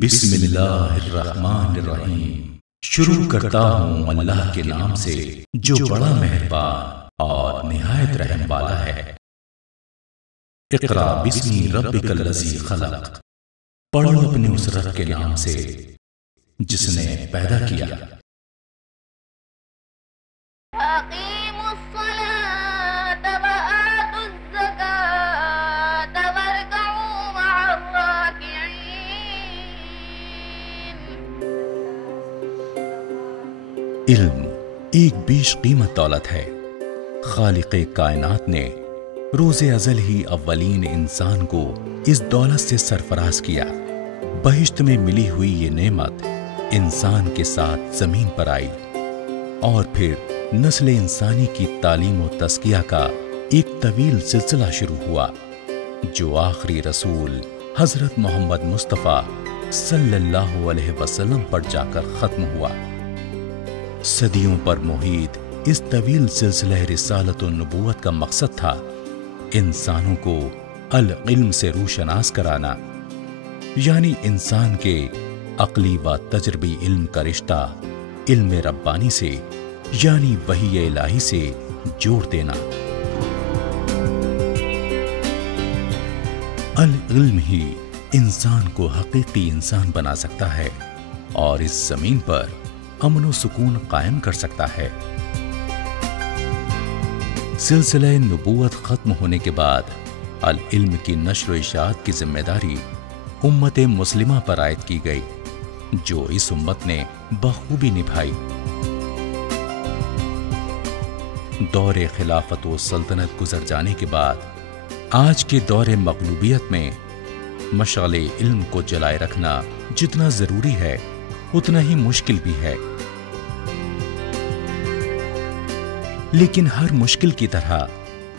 بسم اللہ الرحمن الرحیم۔ شروع کرتا ہوں اللہ کے نام سے جو بڑا مہربان اور نہایت رحم والا ہے۔ اقرا بسم ربک الذی خلق، پڑھو اپنے اس رب کے نام سے جس نے پیدا کیا۔ أقيموا الصلاة وآتوا الزكاة واركعوا مع الراكعين۔ علم ایک بیش قیمت دولت ہے۔ خالق کائنات نے روز ازل ہی اولین انسان کو اس دولت سے سرفراز کیا۔ بہشت میں ملی ہوئی یہ نعمت انسان کے ساتھ زمین پر آئی، اور پھر نسل انسانی کی تعلیم و تزکیہ کا ایک طویل سلسلہ شروع ہوا جو آخری رسول حضرت محمد مصطفیٰ صلی اللہ علیہ وسلم پر جا کر ختم ہوا۔ صدیوں پر محیط اس طویل سلسلہ رسالت و نبوت کا مقصد تھا انسانوں کو العلم سے روشناس کرانا، یعنی انسان کے عقلی و تجربی علم کا رشتہ علم ربانی سے یعنی وحی الہی سے جوڑ دینا۔ العلم ہی انسان کو حقیقی انسان بنا سکتا ہے اور اس زمین پر امن و سکون قائم کر سکتا ہے۔ سلسلہ نبوت ختم ہونے کے بعد العلم کی نشر و اشاعت کی ذمہ داری امت مسلمہ پر عائد کی گئی، جو اس امت نے بخوبی نبھائی۔ دور خلافت و سلطنت گزر جانے کے بعد آج کے دور مغلوبیت میں مشعل علم کو جلائے رکھنا جتنا ضروری ہے اتنا ہی مشکل بھی ہے، لیکن ہر مشکل کی طرح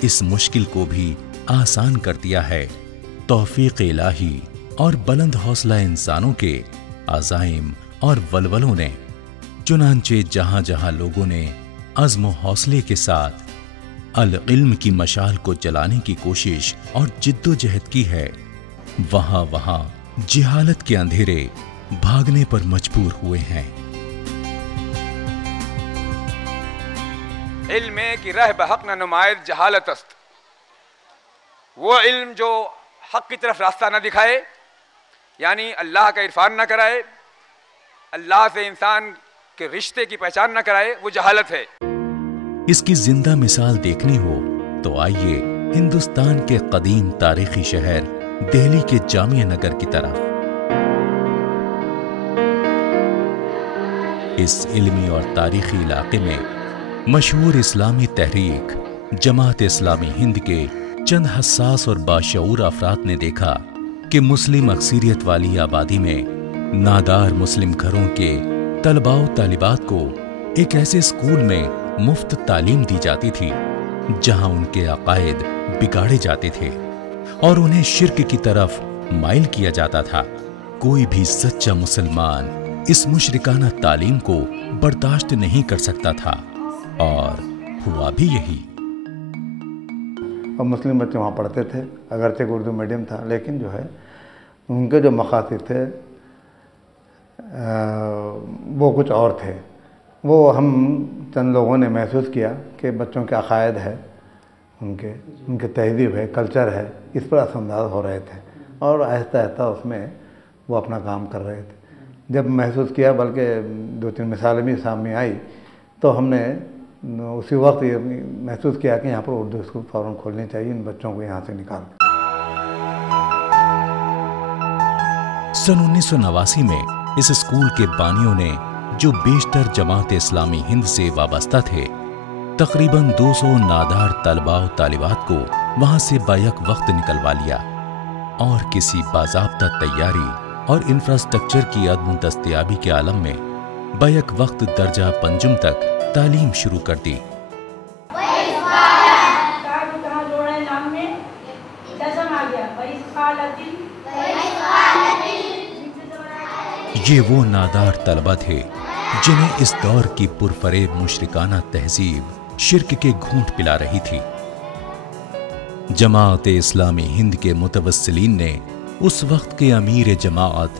اس مشکل کو بھی آسان کر دیا ہے توفیق الہی اور بلند حوصلہ انسانوں کے عزائم اور ولولوں نے۔ چنانچہ جہاں جہاں لوگوں نے عزم و حوصلے کے ساتھ العلم کی مشعل کو جلانے کی کوشش اور جد و جہد کی ہے، وہاں وہاں جہالت کے اندھیرے بھاگنے پر مجبور ہوئے ہیں۔ علم کی رہ بحق نہ نمائد جہالت است، وہ علم جو حق کی طرف راستہ نہ دکھائے، یعنی اللہ کا عرفان نہ کرائے، اللہ سے انسان کے رشتے کی پہچان نہ کرائے، وہ جہالت ہے۔ اس کی زندہ مثال دیکھنی ہو تو آئیے ہندوستان کے قدیم تاریخی شہر دہلی کے جامعہ نگر کی طرف۔ اس علمی اور تاریخی علاقے میں مشہور اسلامی تحریک جماعت اسلامی ہند کے چند حساس اور باشعور افراد نے دیکھا کہ مسلم اکثریت والی آبادی میں نادار مسلم گھروں کے طلباء و طالبات کو ایک ایسے اسکول میں مفت تعلیم دی جاتی تھی جہاں ان کے عقائد بگاڑے جاتے تھے اور انہیں شرک کی طرف مائل کیا جاتا تھا۔ کوئی بھی سچا مسلمان اس مشرکانہ تعلیم کو برداشت نہیں کر سکتا تھا، اور ہوا بھی یہی۔ اور مسلم بچے وہاں پڑھتے تھے، اگرچہ اردو میڈیم تھا، لیکن جو ہے ان کے جو مقاصد تھے وہ کچھ اور تھے۔ وہ ہم چند لوگوں نے محسوس کیا کہ بچوں کے عقائد ہے، ان کے تہذیب ہے، کلچر ہے، اس پر اثر انداز ہو رہے تھے، اور آہستہ آہستہ اس میں وہ اپنا کام کر رہے تھے۔ جب محسوس کیا، بلکہ 2-3 مثالیں بھی سامنے آئی، تو ہم نے اسی وقت یہ محسوس کیا کہ یہاں پر اردو اسکول فوراً کھولنے چاہیے، ان بچوں کو یہاں سے نکال کر۔ سن 1989 میں اس اسکول کے بانیوں نے، جو بیشتر جماعت اسلامی ہند سے وابستہ تھے، تقریباً 200 نادار طلباء و طالبات کو وہاں سے بیک وقت نکلوا لیا اور کسی باضابطہ تیاری اور انفراسٹرکچر کی عدم دستیابی کے عالم میں بیک وقت درجہ پنجم تک تعلیم شروع کر دی۔ یہ وہ نادار طلبہ تھے جنہیں اس دور کی پرفریب مشرکانہ تہذیب شرک کے گھونٹ پلا رہی تھی۔ جماعت اسلامی ہند کے متوسلین نے اس وقت کے امیر جماعت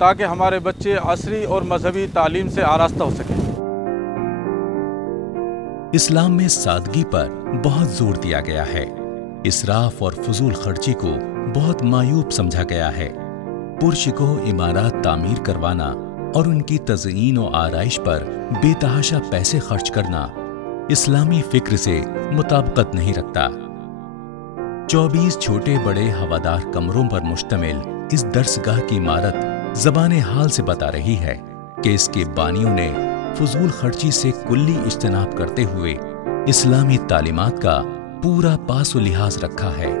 تاکہ ہمارے بچے عصری اور مذہبی تعلیم سے آراستہ ہو سکیں۔ اسلام میں سادگی پر بہت زور دیا گیا ہے۔ اسراف اور فضول خرچی کو بہت معیوب سمجھا گیا ہے۔ پرشکو عمارات تعمیر کروانا اور ان کی تزئین و آرائش پر بے تحاشا پیسے خرچ کرنا اسلامی فکر سے مطابقت نہیں رکھتا۔ 24 چھوٹے بڑے ہوادار کمروں پر مشتمل اس درسگاہ کی عمارت زبان حال سے بتا رہی ہے کہ اس کے بانیوں نے فضول خرچی سے کلی اجتناب کرتے ہوئے اسلامی تعلیمات کا پورا پاس و لحاظ رکھا ہے۔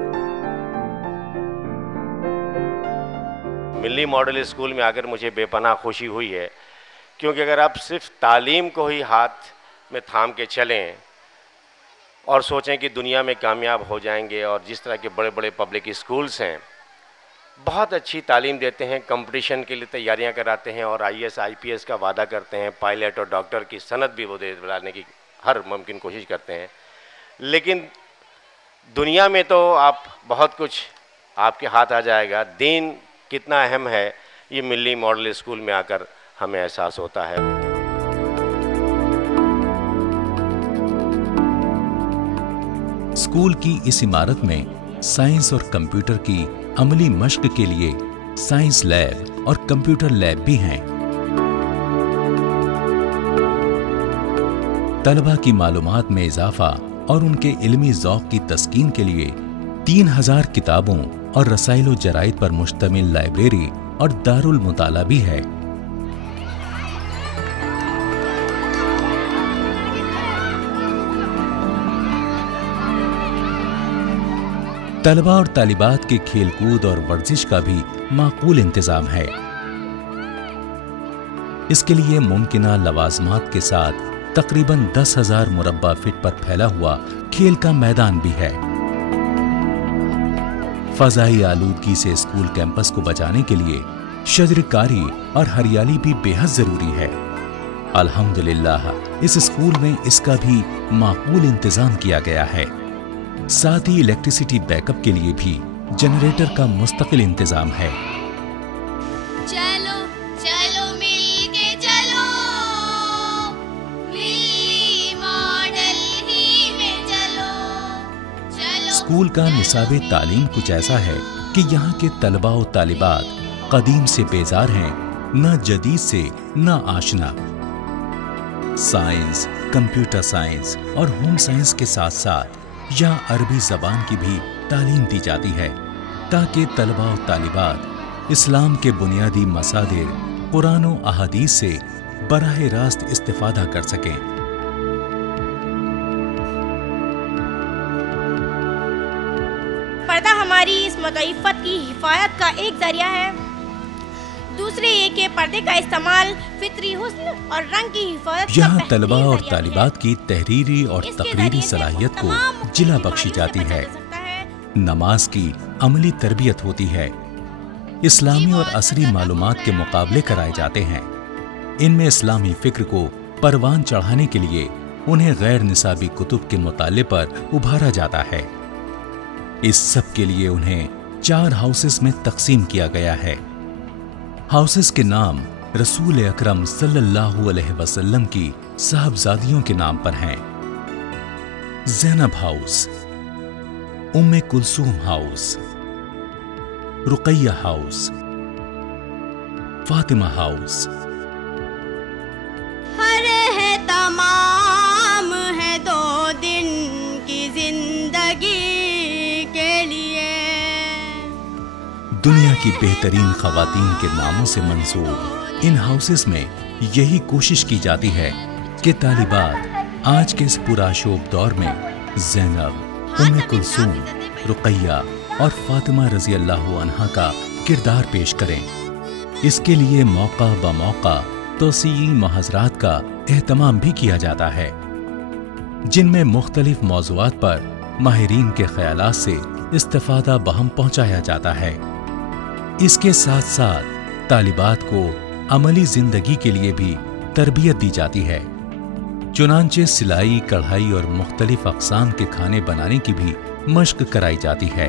ملی ماڈل اسکول میں آ کر مجھے بے پناہ خوشی ہوئی ہے، کیونکہ اگر آپ صرف تعلیم کو ہی ہاتھ میں تھام کے چلیں اور سوچیں کہ دنیا میں کامیاب ہو جائیں گے، اور جس طرح کے بڑے بڑے پبلک اسکولز ہیں بہت اچھی تعلیم دیتے ہیں، کمپٹیشن کے لیے تیاریاں کراتے ہیں، اور IAS IPS کا وعدہ کرتے ہیں، پائلٹ اور ڈاکٹر کی سند بھی وہ دلانے کی ہر ممکن کوشش کرتے ہیں، لیکن دنیا میں تو آپ بہت کچھ آپ کے ہاتھ آ جائے گا۔ دین کتنا اہم ہے یہ ملی ماڈل اسکول میں آ کر ہمیں احساس ہوتا ہے۔ اسکول کی اس عمارت میں سائنس اور کمپیوٹر کی عملی مشق کے لیے سائنس لیب اور کمپیوٹر لیب بھی ہیں۔ طلبہ کی معلومات میں اضافہ اور ان کے علمی ذوق کی تسکین کے لیے 3000 کتابوں اور رسائل و جرائد پر مشتمل لائبریری اور دارالمطالعہ بھی ہے۔ طلبہ اور طالبات کے کھیل کود اور ورزش کا بھی معقول انتظام ہے۔ اس کے لیے ممکنہ لوازمات کے ساتھ تقریباً 10,000 مربع فٹ پر پھیلا ہوا کھیل کا میدان بھی ہے۔ فضائی آلودگی سے اسکول کیمپس کو بچانے کے لیے شجرکاری اور ہریالی بھی بے حد ضروری ہے۔ الحمدللہ اس اسکول میں اس کا بھی معقول انتظام کیا گیا ہے۔ ساتھ ہی الیکٹریسٹی بیک اپ کے لیے بھی جنریٹر کا مستقل انتظام ہے۔ چلو چلو مل کے چلو، ملی ماڈل ہی میں چلو چلو۔ اسکول کا نصاب تعلیم کچھ ایسا ہے کہ یہاں کے طلباء و طالبات قدیم سے بیزار ہیں، نہ جدید سے نہ آشنا۔ سائنس، کمپیوٹر سائنس اور ہوم سائنس کے ساتھ ساتھ یا عربی زبان کی بھی تعلیم دی جاتی ہے تاکہ طلباء و طالبات اسلام کے بنیادی مصادر قرآن و احادیث سے براہ راست استفادہ کر سکیں۔ پردہ ہماری اس متعفت کی حفاظت کا ایک ذریعہ ہے، دوسرے یہ کہ پردے کا استعمال فطری حسن اور رنگ کی حفاظت کا یہاں طلباء اور طالبات کی تحریری اور تقریری صلاحیت کو جلا بخشی جاتی ہے، نماز کی عملی تربیت ہوتی ہے، اسلامی اور عصری معلومات کے مقابلے کرائے جاتے ہیں۔ ان میں اسلامی فکر کو پروان چڑھانے کے لیے انہیں غیر نصابی کتب کے مطالعے پر ابھارا جاتا ہے۔ اس سب کے لیے انہیں 4 ہاؤسز میں تقسیم کیا گیا ہے۔ ہاؤسز کے نام رسول اکرم صلی اللہ علیہ وسلم کی صاحبزادیوں کے نام پر ہیں۔ Zainab house, Umm Kulsoom house, Ruqayya house, Fatima house. ہر ہے تمام ہے 2 دن کی زندگی کے لیے۔ دنیا کی بہترین خواتین کے ناموں سے منسوب ان ہاؤسز میں یہی کوشش کی جاتی ہے کہ طالبات آج کے اس پرآشوب دور میں زینب، ام کلثوم، رقیہ اور فاطمہ رضی اللہ عنہا کا کردار پیش کریں۔ اس کے لیے موقع بموقع توسیعی محاضرات کا اہتمام بھی کیا جاتا ہے، جن میں مختلف موضوعات پر ماہرین کے خیالات سے استفادہ بہم پہنچایا جاتا ہے۔ اس کے ساتھ ساتھ طالبات کو عملی زندگی کے لیے بھی تربیت دی جاتی ہے، چنانچہ سلائی، کڑھائی اور مختلف اقسام کے کھانے بنانے کی بھی مشق کرائی جاتی ہے۔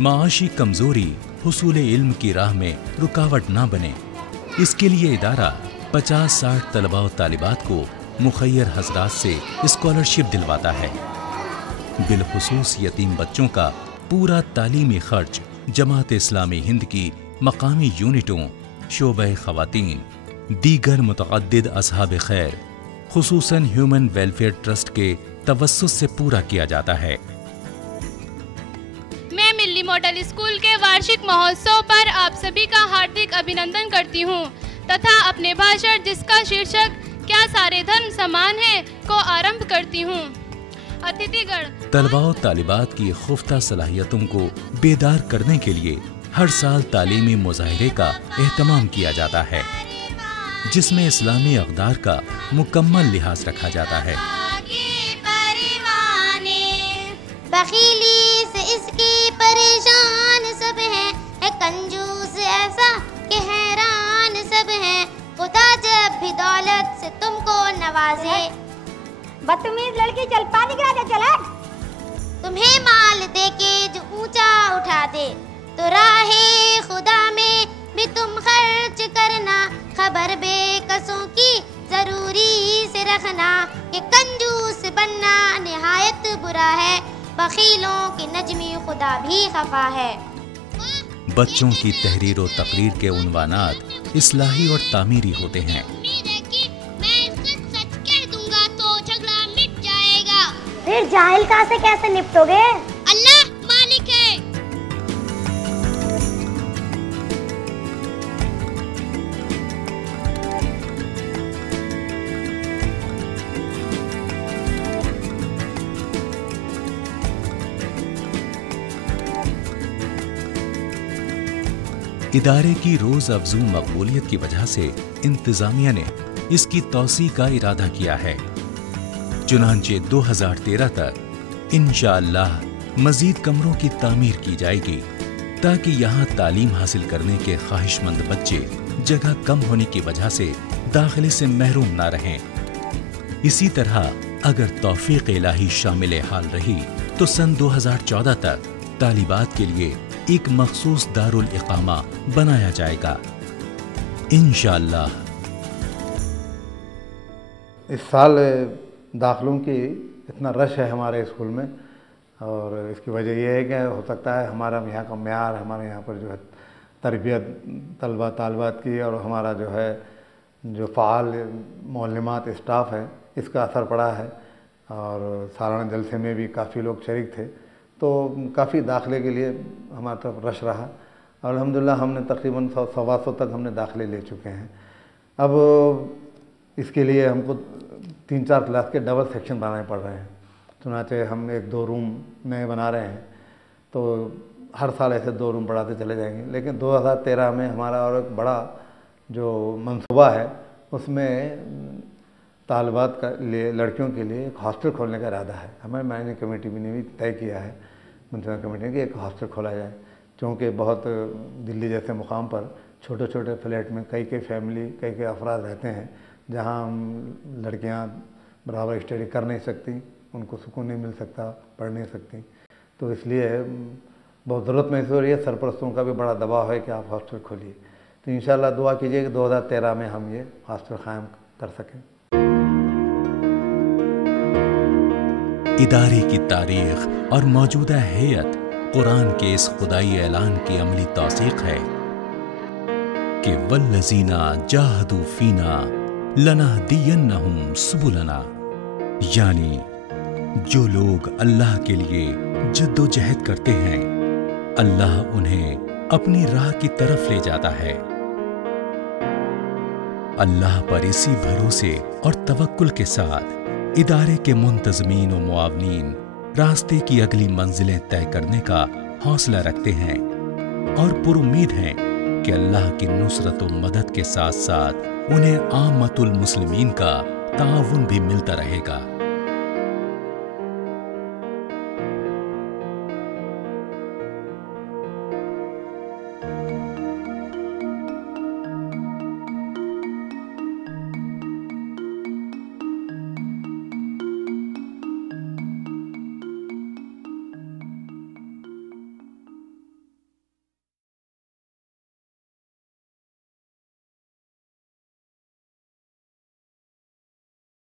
معاشی کمزوری حصول علم کی راہ میں رکاوٹ نہ بنے، اس کے لیے ادارہ 50-60 طلباء و طالبات کو مخیر حضرات سے اسکالرشپ دلواتا ہے۔ بالخصوص یتیم بچوں کا پورا تعلیمی خرچ جماعت اسلامی ہند کی مقامی یونٹوں، شعبہ خواتین، دیگر متعدد اصحاب خیر، خصوصاً ہیومن ویلفیئر ٹرسٹ کے توسط سے پورا کیا جاتا ہے۔ میں ملی ماڈل اسکول کے وارشک مہوتسو پر آپ سبھی کا ہاردک ابھینندن کرتی ہوں تتھا اپنے بھاشن جس کا شیرشک کیا سارے دھرم سمان ہیں کو آرمبھ کرتی ہوں۔ اتھیتی گڑھ طلباء و طالبات کی خفتہ صلاحیتوں کو بیدار کرنے کے لیے ہر سال تعلیمی مظاہرے کا اہتمام کیا جاتا ہے، جس میں اسلامی اقدار کا مکمل لحاظ رکھا جاتا ہے۔ بخیلی سے اس کی پریشان سب ہیں، ہے کنجوس ایسا کہ حیران سب ہیں، خدا جب بھی دولت سے تم کو نوازے۔ بدتمیز لڑکی چل پانی گرا دے چلا، تمہیں مال دے کے جو اونچا اٹھا دے، تو راہ خدا میں بھی تم خرچ کرنا، خبر بے کسوں کی ضروری سے رکھنا، کہ کنجوس بننا نہایت برا ہے، بخیلوں کی نجمی خدا بھی خفا ہے۔ بچوں کی تحریر و تقریر کے عنوانات اصلاحی اور تعمیری ہوتے ہیں۔ پھر جاہل کا سے کیسے نپٹو گے؟ اللہ مالک ہے۔ ادارے کی روز افزوں مقبولیت کی وجہ سے انتظامیہ نے اس کی توسیع کا ارادہ کیا ہے، چنانچہ 2013 تک انشاءاللہ مزید کمروں کی تعمیر کی جائے گی تاکہ یہاں تعلیم حاصل کرنے کے خواہش مند بچے جگہ کم ہونے کی وجہ سے داخلے سے محروم نہ رہیں۔ اسی طرح اگر توفیق الہی شامل حال رہی تو سن 2014 تک طالبات کے لیے ایک مخصوص دارالاقامہ بنایا جائے گا انشاءاللہ۔ اس سال داخلوں کی اتنا رش ہے ہمارے اسکول میں، اور اس کی وجہ یہ ہے کہ ہو سکتا ہے ہمارا یہاں کا معیار، ہمارے یہاں پر جو ہے تربیت طلبہ طالبات کی، اور ہمارا جو ہے جو فعال معلمات اسٹاف ہے، اس کا اثر پڑا ہے، اور سالانہ جلسے میں بھی کافی لوگ شریک تھے، تو کافی داخلے کے لیے ہمارا طرف رش رہا، اور الحمدللہ ہم نے تقریباً 100-125 تک ہم نے داخلے لے چکے ہیں۔ اب اس کے لیے ہم کو 3-4 کلاس کے ڈبل سیکشن بنانے پڑ رہے ہیں، چنانچہ ہم 1-2 روم نئے بنا رہے ہیں، تو ہر سال ایسے 2 روم بڑھاتے چلے جائیں گے۔ لیکن 2013 میں ہمارا اور ایک بڑا جو منصوبہ ہے، اس میں طالبات کا لیے لڑکیوں کے لیے ایک ہاسٹل کھولنے کا ارادہ ہے۔ ہمارے مینجمنٹ کمیٹی نے بھی طے کیا ہے، منتظم کمیٹی نے، کہ ایک ہاسٹل کھولا جائے، چونکہ بہت دلی جیسے مقام پر چھوٹے چھوٹے فلیٹ میں کئی فیملی کئی افراد رہتے ہیں، جہاں لڑکیاں برابر اسٹڈی کر نہیں سکتی، ان کو سکون نہیں مل سکتا، پڑھ نہیں سکتی، تو اس لیے بہت ضرورت محسوس ہو رہی ہے۔ سرپرستوں کا بھی بڑا دباؤ ہے کہ آپ ہاسٹل کھولیے، تو انشاءاللہ دعا کیجیے کہ 2013 میں ہم یہ ہاسٹل قائم کر سکیں۔ ادارے کی تاریخ اور موجودہ ہیئت قرآن کے اس خدائی اعلان کی عملی توثیق ہے کہ والذین جاہدوا فینا لنہدینہم سبلنا، یعنی جو لوگ اللہ کے لیے جد و جہد کرتے ہیں، اللہ انہیں اپنی راہ کی طرف لے جاتا ہے۔ اللہ پر اسی بھروسے اور توکل کے ساتھ ادارے کے منتظمین و معاونین راستے کی اگلی منزلیں طے کرنے کا حوصلہ رکھتے ہیں، اور پر امید ہیں کہ اللہ کی نصرت و مدد کے ساتھ ساتھ انہیں عامۃ المسلمین کا تعاون بھی ملتا رہے گا۔